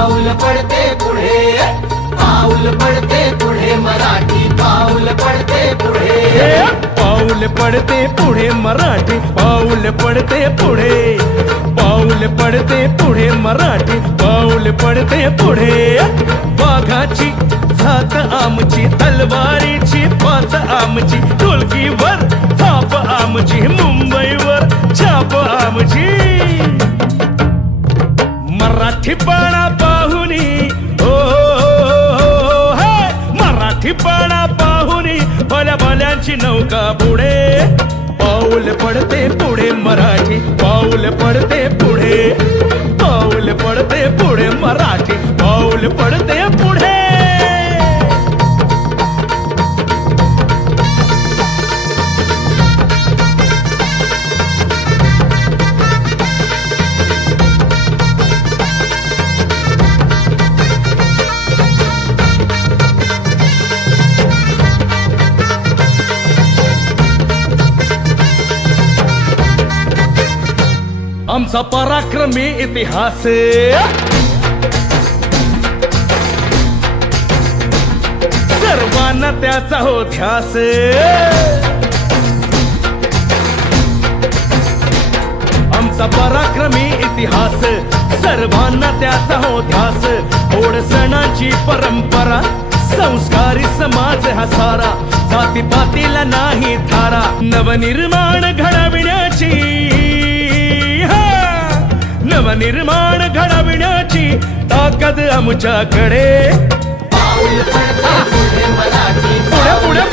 पाऊल पडते पुढे, पाऊल पडते पुढे मराठी, पाऊल पडते पुढे, पाऊल पडते पुढे मराठी, पाऊल पडते पुढे, पाऊल पडते पुढे मराठी, पाऊल पडते पुढे. वाघाची साथ आमची, तलवारीची पात आमची, ढोलकीवर थाप आमची, मुंबईवर छाप आमची. मराठी बाणा पाहुनी हो, मराठी बाणा पाहुनी भल्या भल्यांची नौका पुढे. पाऊल पडते पुढे मराठी, पाऊल पडते पुढे, पाऊल पडते पुढे मराठी, पाऊल पडते पुढे. आमचा पराक्रमी इतिहास, सर्वांना त्याचा हो ध्यास. आमचा पराक्रमी इतिहास, सर्वांना त्याचा हो ध्यास. ओढ सणाची परंपरा, संस्कारी समाज हा सारा, जातीपातीला नाही थारा. नवनिर्माण घडविण्याची, नवनिर्माण घडविण्याची ताकद आमच्याकडे. पाऊल पडते पुढे मराठी, पुढे पुढे